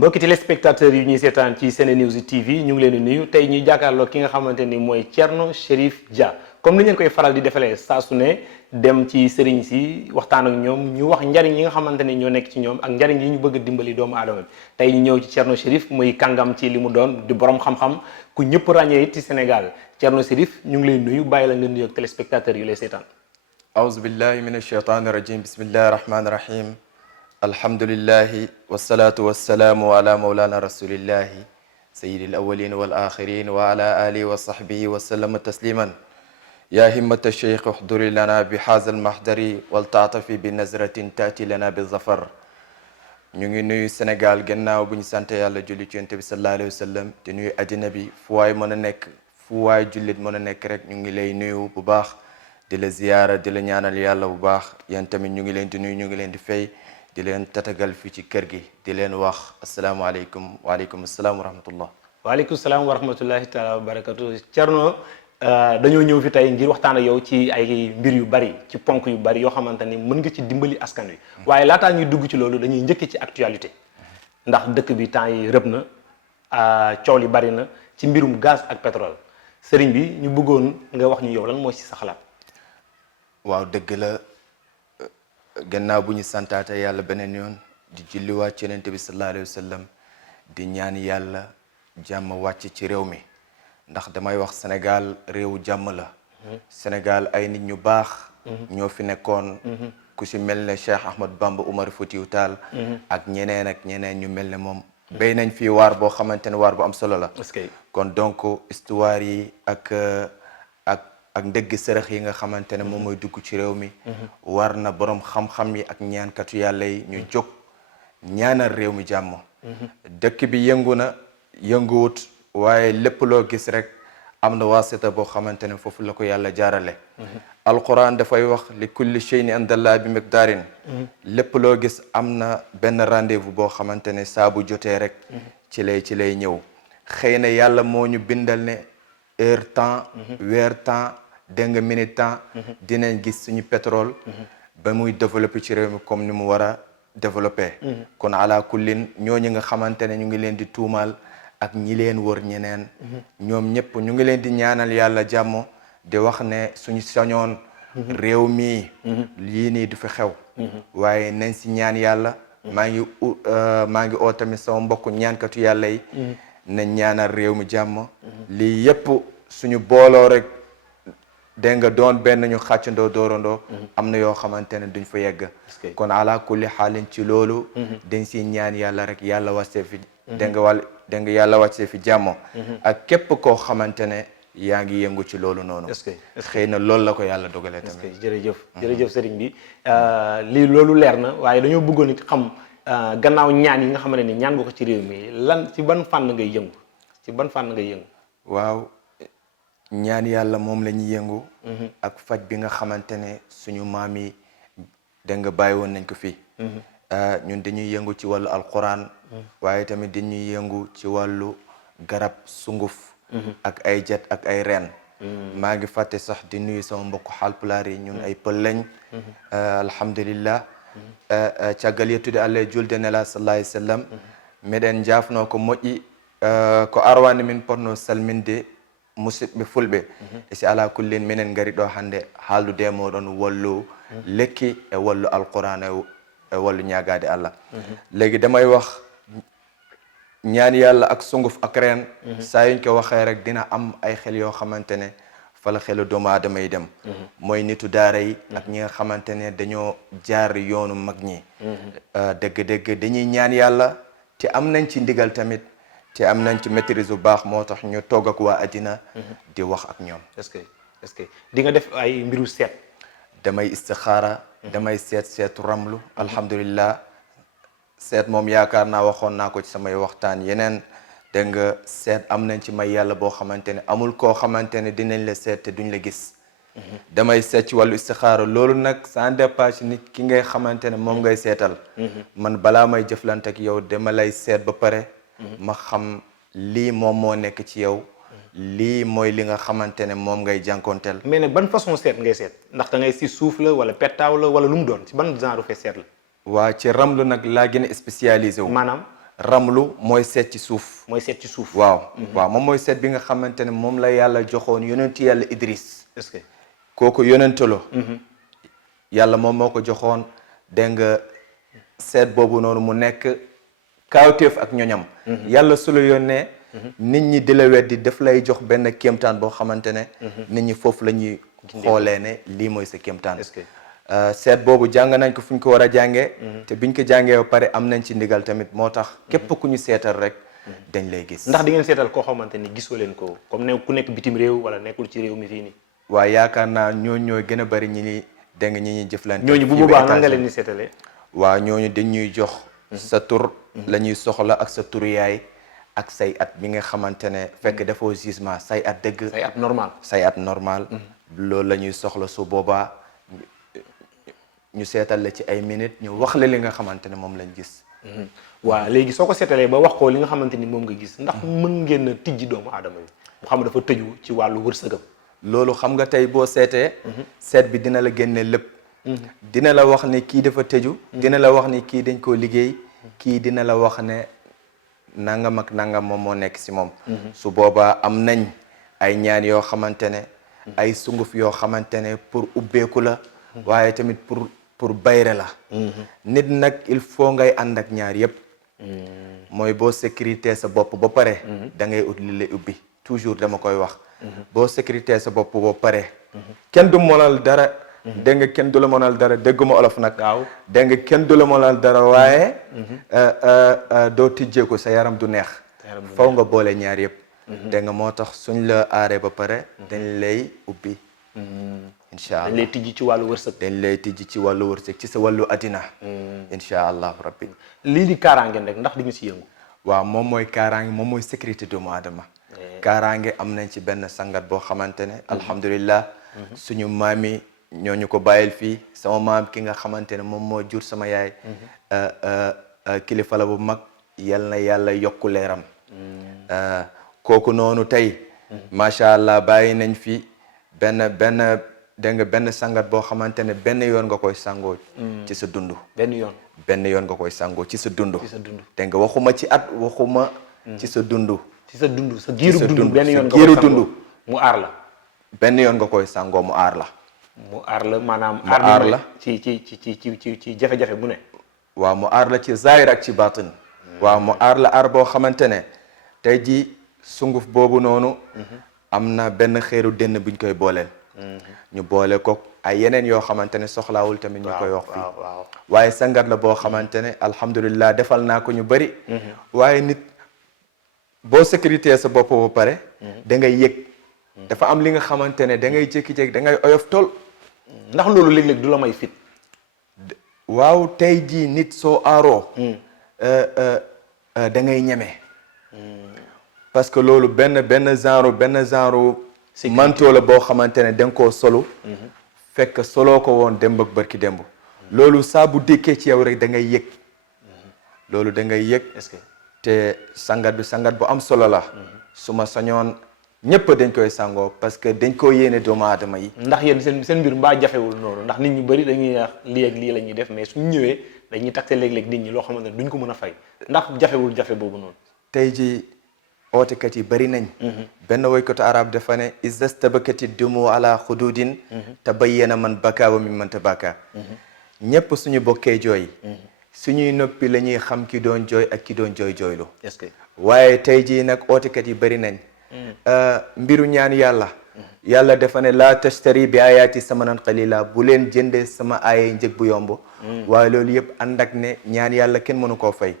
mbokki téléspectateurs yi ñuy seetaan ci SeneNews TV ñu ngi leen di nuyu tey ñuy jàkkaarloo ki nga xamante ni mooy Thierno Chérif Dia comme ni ngeen koy faral di defalee saa su ne dem ci sëriñ si waxtaan ak ñoom ñu wax njariñ yi nga xamante ni ñoo nekk ci ñoom ak njariñ yi ñu bëgg a dimbali doomu aadama bi tey ñu ñëw ci Thierno Chérif muy kàngam ci li mu doon di borom xam-xam ku ñëpp ràññee it ci Sénégal Thierno Chérif ñu ngi lay nuyu bàyyi la nga nuyu ak téléspectateurs yu lay seetaan. aouzu billahi min ashaytani rajim bismillahi rahmani rahim alhamdulillahi wassalatu wassalamu ala maulana rasulillahi sayyidil awwalin wal akhirin wa ala alihi wa sahbihi wa sallama tasliman ya himmata shaykh uhduri lana bi hadha al mahdari wal ta'tafi bi nazratin ta'ti lana bi zafar. ñu ngi nuyu Sénégal gannaaw bu ñu sant yàlla julli ci Yonent bi sallallahu alayhi wa sallam te nuyu addina bi fu waay mën a nekk fu waay jullit mën a nekk rek ñu ngi lay nuyu bu baax di la ziyaara di la ñaanal yàlla bu baax yéen tamit ñu ngi leen di nuyu ñu ngi leen di fay di leen tatagal fii ci kër gi di leen wax asalaamaaleykum waaleykum salaam wa rahmatullah. waaleykum salaam wa rahmatullahi taala wa barakatu Thierno dañoo ñëw fi tey ngir waxtaan ak yow ci ay mbir yu bari ci ponk yu bari yoo xamante ni mën nga ci dimbali askan wi waaye laataa ñuy dugg ci loolu dañuy njëkk ci actualité ndax dëkk bi temps yi rëb na coow li bari na ci mbirum gaz ak pétrole sëriñ bi ñu bëggoon nga wax ñu yow lan moo ci sa xalaat. waaw dëgg la gannaaw bu ñu santaate yàlla beneen yoon di julliwaat ci Yonent bi sallallahu alayhi wa sallam di ñaan yàlla jàmm wàcc ci réew mi ndax damay wax Sénégal réewu jàmm la. Sénégal ay nit ñu baax. ñoo fi nekkoon. ku ci mel ne Cheikh Ahmad Bamba Umar Foutiou Tall. ak ñeneen ñu mel ne moom. béy nañ fii waar boo xamante ne waar bu am solo la. kon donc histoire yi ak ndëgg sërëx yi nga xamante ne moom mooy dugg ci réew mi. war na borom xam-xam yi ak ñaankatu yàlla yi ñu jóg ñaanal réew mi jàmm. dëkk bi yëngu na yënguwut waaye lépp loo gis rek am na waasita boo xamante ne foofu la ko yàlla jaarale. alquran dafay wax li kulli shay'in indallah bi miqdaarin. lépp loo gis am na benn rendez-vous boo xamante ne saa bu jotee rek. ci lay ñëw xëy na yàlla moo ñu bindal ne heure temps. weer temps dégg nga minute temps. dinañ gis suñu pétrole. ba muy développé ci réew mi comme ni mu war a développé. kon ala kullin ñooñu nga xamante ne ñu ngi leen di tuumaal ak ñi leen wër ñeneen. ñoom ñëpp ñu ngi leen di ñaanal yàlla jàmm di wax ne suñu sañoon. réew mi lii nii du fi xew. waaye nañ si ñaan yàlla. maa ngi oo tamit sama mbokku ñaankatu yàlla yi. nañ ñaanal réew mi jàmm. lii yëpp suñu booloo rek dégg nga doon benn ñu xàccandoo doorandoo. am na yoo xamante ne duñ fa yegg. kon ala kulli xaalin ci loolu. dañ si ñaan yàlla rek yàlla wàccee fi. dégg nga yàlla wàccee fi jàmm. ak képp koo xamante ne yaa ngi yëngu ci loolu noonu. xëy na loolu la ko yàlla dogalee tamit. jërëjëf sëriñ bi lii loolu leer na waaye dañoo bëggoon it xam gannaaw ñaan yi nga xamante ni ñaan nga ko ci réew mi lan ci ban fànn ngay yëngu. waaw ñaan yàlla moom la ñuy yëngu. ak faj bi nga xamante ne suñu maam yi da nga bàyyi woon nañ ko fii. ñun dañuy yëngu ci wàllu alquran. waaye tamit dañuy yëngu ci wàllu garab sunguf. ak ay jet ak ay reen. maa ngi fàtte sax di nuyu sama mbokku Haalpulaar yi ñun ay pël lañ. alhamdulillah. caggal yettude Allah e julde nela sallallahu alayhi wa sallam. meɗen jaafno ko moƴƴi ko arwani min potno salminde musidɓe fulɓe. e si ala kullin minen ngari ɗo hannde haaldude e moɗon wallu lekki e wallu alquran e wallu ñaagade Allah. léegi damay wax ñaan yàlla ak sunguf ak reen. saa yuñ ko waxee rek dina am ay xel yoo xamante ne fa la xelu doomu aadama yi dem. mooy nitu daara yi. ak ñi nga xamante ne dañoo jaar yoonu mag ñi. dëgg-dëgg dañuy ñaan yàlla te am nañ ci ndigal tamit te am nañ ci maîtrise bu baax moo tax ñu togg ak waa àddina di wax ak ñoom. est-ce que di nga def ay mbiru seet. damay istixaara. damay seetu ramlu. alhamdulillah. seet moom yaakaar naa waxoon naa ko ci samay waxtaan yeneen dégg nga seet am nañ ci may yàlla boo xamante ne amul koo xamante ne dinañ la seet te duñ la gis. damay seet ci wàllu istixaara loolu nag sans dépasse nit ki ngay xamante ne moom ngay seetal. man balaa may jëflante ak yow dama lay seet ba pare. ma xam lii moom moo nekk ci yow. lii mooy li nga xamante ne moom ngay jànkonteel. mais nag ban façon seet ngay seet ndax da ngay si suuf la wala pettaaw la wala lu mu doon ci ban genre fee seet la. waa ci ramlu nag laa gën a spécialisé wu. maanaam ramlu mooy seet ci suuf. mooy seet ci suuf. waaw waaw moom mooy seet bi nga xamante ne moom la yàlla joxoon yonentu yàlla Idris. est-ce que kooku yonentalo yàlla moom moo ko joxoon dégg nga seet boobu noonu mu nekk kaawteef ak ñoñam. yàlla su la yónnee nit ñi di la weddi daf lay jox benn kéemtaan boo xamante ne nit ñi foofu la ñuy xoolee ne lii mooy sa kéemtaan. est-ce que seet boobu jàng nañ ko fu ñu ko war a jàngee te biñ ko jàngee ba pare am nañ ci ndigal tamit moo tax képp ku ñu seetal rek dañ lay gis. ndax di ngeen seetal koo xamante ni gisoo leen ko comme ne ku nekk bitim réew wala nekkul ci réew mi fii nii. waaye yaakaar naa ñooñu ñooy gën a bari ñi ni dégg nga ñi ñuy jëflante. ñooñu bu boobaa nan nga leen di seetalee. waaw ñooñu dañuy jox sa tur la ñuy soxla ak sa turu yaay ak say at bi nga xamante ne fekk defoo jugement say at dëgg. say at normal. say at normal. loolu la ñuy soxla su boobaa ñu seetal la ci ay minutes ñu wax la li nga xamante ne moom lañ gis. waaw léegi soo ko seetalee ba wax ko li nga xamante ni moom nga gis ndax mën ngeen a tijji doomu aadama bi mu xam dafa tëju ci wàllu wërsëgam. loolu xam nga tey boo seetee. seet bi dina la génne lépp. dina la wax ne kii dafa tëju. dina la wax ni kii dañ koo liggéey. kii dina la wax ne nangam ak nangam moom moo nekk si moom. su boobaa am nañ ay ñaan yoo xamante ne. ay sunguf yoo xamante ne pour ubbeeku la. waaye tamit pour bayre la. nit nag il faut ngay ànd ak ñaar yépp. mooy boo sécurité sa bopp ba pare. da ngay ut li lay ubbi toujours dama koy wax. boo sécurité sa bopp ba pare. kenn du mënal dara. dégg nga kenn du la mënal dara dégguma olof nag. waaw dégg nga kenn du la mënal dara waaye. doo tijjeeku sa yaram du neex. faw nga boole ñaar yépp. dégg nga moo tax suñ la aaree ba pare dañ lay ubbi. incha allah dañ lay tijji ci wàllu wërsëg. dañ lay tijji ci wàllu wërsëg ci sa wàllu addina. incha allah rabbi. lii di kaaraange rek ndax di nga si yëngu. waaw moom mooy kaaraange moom mooy sécurité doomu aadama. kaaraange am nañ ci benn sangat boo xamante ne alhamdulillah suñu maam yi ñoo ñu ko bàyyil fii sama maam ki nga xamante ne moom moo jur sama yaay. kilifa la bu mag yal na yàlla yokku leeram. kooku noonu tey. macha allah bàyyi nañ fi benn dégg nga benn sangat boo xamante ne benn yoon nga koy sangoo. ci sa dund. benn yoon. benn yoon nga koy sangoo ci sa dund. ci sa dund dégg nga waxuma ci at waxuma. ci sa dund. ci sa dund sa giiru dund benn yoon nga giiru koy dund. sangoo mu aar la. benn yoon nga koy sangoo mu aar la. mu aar la maanaam. mu aar la ci jafe-jafe bu ne. waaw mu aar la ci zahir ak ci batin. waaw mu aar la aar boo xamante ne tey ji sunguf boobu noonu. am na benn xeeru dënn buñ koy booleel. ñu boole ko ay yeneen yoo xamante ne soxlaawul tamit ñu koy wax fii. waaye sangat la boo xamante ne alhamdulillah defal naa ko ñu bari. waaye nit boo sécurité sa bopp ba pare. da ngay yëg. dafa am li nga xamante ne da ngay jékki-jékki da ngay oyof tol. ndax loolu léeg-léeg du la may fit. waaw tey jii nit soo aaroo. da ngay ñeme. parce que loolu benn genre. manteau la boo xamante ne da nga koo solu. fekk soloo ko woon démb ak barki démb. loolu saa bu dékkee ci yow rek da ngay yëg. loolu da ngay yëg. est-ce que te sangat bi sangat bu am solo la. su ma sañoon ñëpp dañ koy sangoo parce que dañ koo yéene doomu aadama yi. ndax yéen seen mbir mbaa jafewul noonu ndax nit ñu bari dañuy wax lii ak lii la ñuy def mais suñ ñëwee dañuy taxé léeg-léeg nit ñi loo xamante ne duñ ko mën a fay ndax jafewul jafe boobu noonu. tey ji ootekat yi bari nañ. benn woykatu arab dafa ne iza stabakati dumu ala xududin tabayyana man baka wa mimman tabaka. ñëpp suñu bokkee jooy. suñuy noppi la ñuy xam ki doon jooy ak ki doon jooylu. est-ce que waaye tey jii nag ootekat yi bari nañ. mbiru ñaan yàlla. yàlla dafa ne laa tashtari bi ayaati samanan qalila bu leen jëndee sama aaya njëg bu yomb. waaye loolu yëpp ànd ak ne ñaan yàlla kenn mënu koo fay.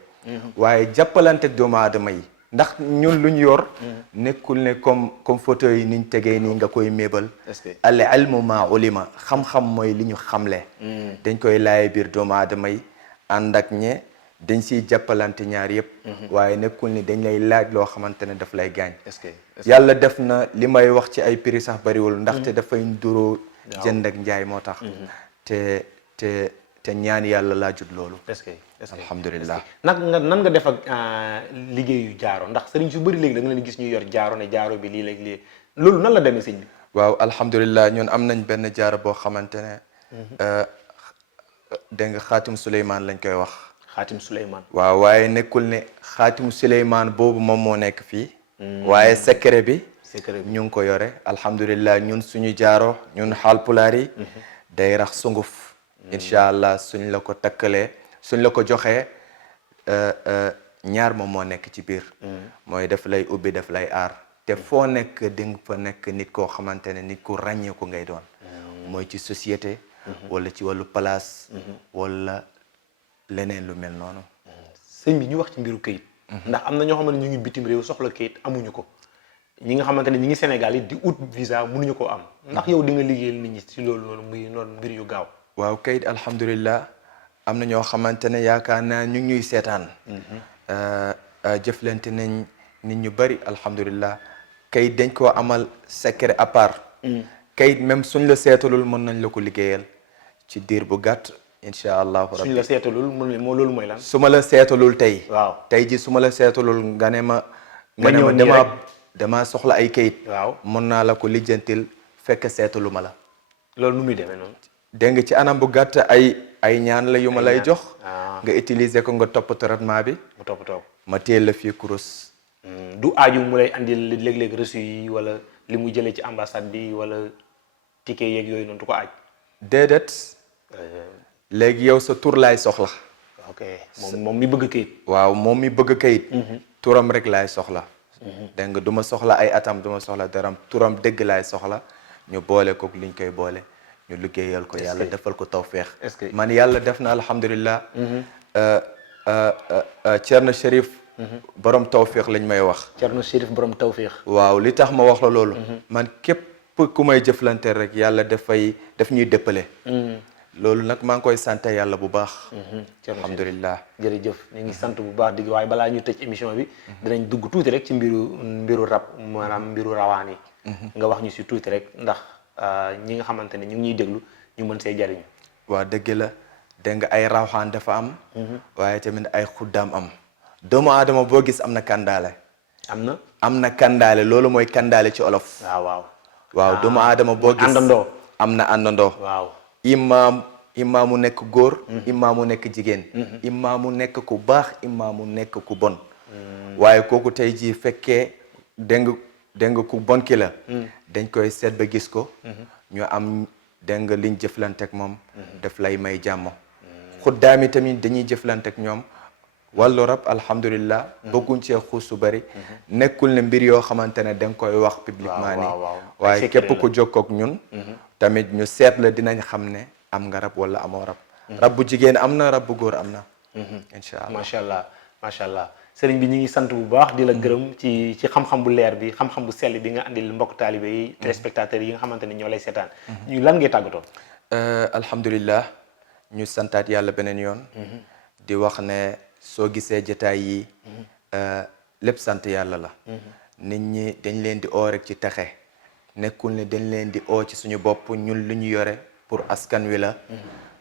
waaye jàppalante ak doomu aadama yi. ndax ñun luñ yor. nekkul ne comme photo yi niñ tegee nii nga koy mébal. est-ce que al ilmu ma ulima xam-xam mooy li ñu xamle. dañ koy laaye biir doomu aadama yi ànd ak ñe dañ siy jàppalante ñaar yëpp. waaye nekkul ni dañ lay laaj loo xamante ne daf lay gaañ. est-ce que yàlla def na li may wax ci ay prix sax bariwul ndaxte dafay nduroo jënd ak njaay moo tax. te ñaan yàlla laa jut loolu. est-ce que alhamdulilah. nan nga def ak liggéeyu jaaro ndax sëriñ su bëri léegi da nga leen gis ñu yor jaaro ne jaaro bi lii léegi lii loolu nan la demee sëñ bi. waaw alhamdulilah ñun am nañ benn jaaro boo xamante ne. dégg nga xaatim Souleymane lañ koy wax. xaatim Souleymane. waaw waaye nekkul ne xaatimu Souleymane boobu moom moo nekk fii. waaye secret bi. secret bi ñu ngi ko yore alhamdulilah ñun suñu jaaro ñun Haalpulaar yi. day rax sunguf. incha allah suñ la ko takkalee suñ la ko joxee ñaar moom moo nekk ci biir. mooy daf lay ubbi daf lay aar. te foo nekk di nga fa nekk nit koo xamante ne nit ku ràññeeku ngay doon. mooy ci société. wala ci wàllu place. wala leneen lu mel noonu. sëñ bi ñu wax ci mbiru kayit. ndax am na ñoo xamante ne ñu ngi bitim réew soxla kayit amuñu ko. ñi nga xamante ne ñi ngi Sénégal yi di ut visa mënuñu koo am. ndax yow di nga liggéeyal nit ñi ci loolu noonu muy noonu mbir yu gaaw. waaw kayit alhamdulilah am na ñoo xamante ne yaakaar naa ñu ngi ñuy seetaan. jëflante nañ nit ñu bari alhamdulilah kayit dañ koo amal secret à part. kayit même suñ la seetalul mën nañ la ko liggéeyal ci diir bu gàtt incha allahu rabbi. suñ la seetalul moo loolu mooy lan. su ma la seetalul tey. waaw tey ji su ma la seetalul nga ne ma. nga ñëw nii rek dama soxla ay kayit. waaw mën naa la ko lijjantil fekk seetalu ma la. loolu nu muy demee noonu. dégg nga ci anam bu gàtt ay ñaan la yu ma lay jox. nga utiliser ko nga topp traitement bi. mu toppatoo ma téel la fii kurus. du aaju mu lay andil léeg-léeg reçu yi wala li mu jëlee ci ambassade bi wala ticket yeeg yooyu noonu du ko aaj. déedéet. léegi yow sa tur laay soxla. ok moom mi bëgg kayit. waaw moom mi bëgg kayit. turam rek laay soxla. dégg nga du ma soxla ay atam du ma soxla daram turam dëgg laay soxla ñu boole ko liñ koy boole ñu liggéeyal ko yàlla defal ko tawféex. est-ce que man yàlla def na alhamdulilah. Thierno Chérif. borom tawféex lañ may wax. Thierno Chérif borom tawféex. waaw li tax ma wax la loolu. man képp ku may jëflante rek yàlla daf ñuy dëppale. loolu nag maa ngi koy sant yàlla bu baax. alhamdulilah jërëjëf ñu ngi sant bu baax digg waaye balaa ñu tëj émission bi. dinañ dugg tuuti rek ci mbiru rab maanaam mbiru rawaan yi. nga wax ñu si tuuti rek ndax ñi nga xamante ne ñu ngi ñuy déglu ñu mën see jariñu. waaw dëgg la dégg nga ay rawxaan dafa am. waaye tamit ay xuddaam am. doomu aadama boo gis am na kandaale. am na kandaale loolu mooy kandaale ci olof. waaw doomu aadama boo gis àndandoo. am na àndandoo. waaw imaamu nekk góor. imaamu nekk jigéen. imaamu nekk ku baax imaamu nekk ku bon. waaye kooku tey jii fekkee dégg nga ku bon ki la. dañ koy seet ba gis ko. ñu am dégg nga liñ jëflanteeg moom. daf lay may jàmm. xuddaami tamit dañuy jëflanteeg ñoom. wàllu rab alhamdulilah. bëgguñ cee xuus su bari. nekkul ne mbir yoo xamante ne da nga koy wax publiquement nii. waaye képp ku jokkoog ñun. tamit ñu seet la dinañ xam ne am nga rab wala amoo rab. rab bu jigéen am na rab bu góor am na. incha allah macha allah sëriñ bi ñu ngi sant bu baax di la gërëm ci xam-xam bu leer bi xam-xam bu sell bi nga andil mbokk taalibe yi. téléspectateurs yi nga xamante ne ñoo lay seetaan. ñu lan ngay tàggatoo. alhamdulilah ñu santaat yàlla beneen yoon. di wax ne. soo gisee jotaay yi lépp sant yàlla la. nit ñi dañ leen di oo rek ci texe. nekkul ne dañ leen di oo ci suñu bopp ñun lu ñu yore pour askan wi la.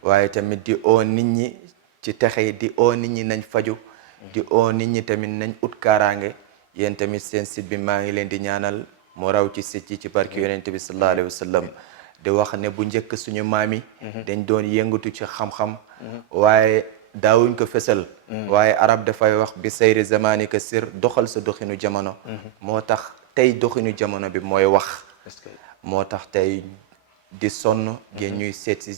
waaye tamit di oo nit ñi ci texe di oo nit ñi nañ faju di oo nit ñi tamit nañ ut kaaraange. yéen tamit seen site bi maa ngi leen di ñaanal mu raw ci site yi ci barke yonent bi sallallahu alayhi wa sallam. di wax ne bu njëkk suñu maam yi. dañ doon yëngatu ci xam-xam. waaye daawuñ ko fesal. waaye arab dafay wax bi sayri zamani ka sir doxal sa doxinu jamono. moo tax tey doxinu jamono bi mooy wax. moo tax tey di sonn ngeen ñuy seet si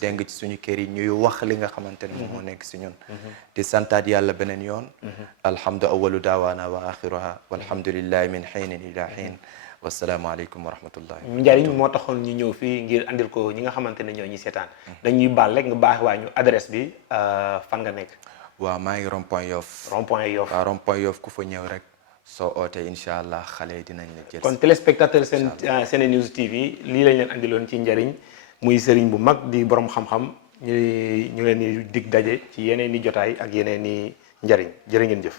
deng ci suñu kër yi ñuy wax li nga xamante ne moom moo nekk si ñun. di santaat yàlla beneen yoon. alhamdu awalu daawaana wa axiruha walhamdulillahi min xiinin ila xiin wasalaamaaleykum wa rahmatullahi. njariñ moo taxoon ñu ñëw fii ngir andil ko ñi nga xamante ne ñoo ñuy seetaan. dañuy baal rek nga baax waa ñu adresse bi fan nga nekk. waaw maa ngi rond point Yoff. rond point Yoff waaw rond point Yoff ku fa ñëw rek soo ootee incha allah xale yi dinañ la jël. kon téléspectateur SeneNews TV lii lañ leen andiloon ci njariñ muy sëriñ bu mag di borom xam-xam ñu leen di dig daje ci yeneen i jotaay ak yeneen i njariñ jërë ngeen jëf.